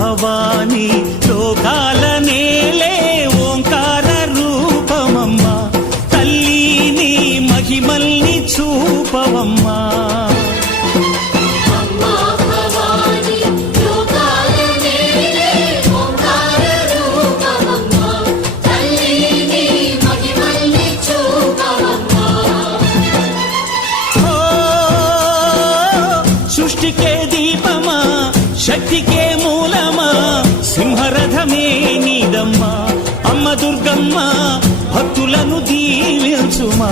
భవాని లోకాల నేలే ఓంకార రూపమమ్మా తల్లి నీ మహిమల్ని చూపవమ్మా సృష్టికే దీపమా శక్తికే మూలమా సింహరథమే నీదమ్మా అమ్మ దుర్గమ్మ భక్తులను దీవించుమా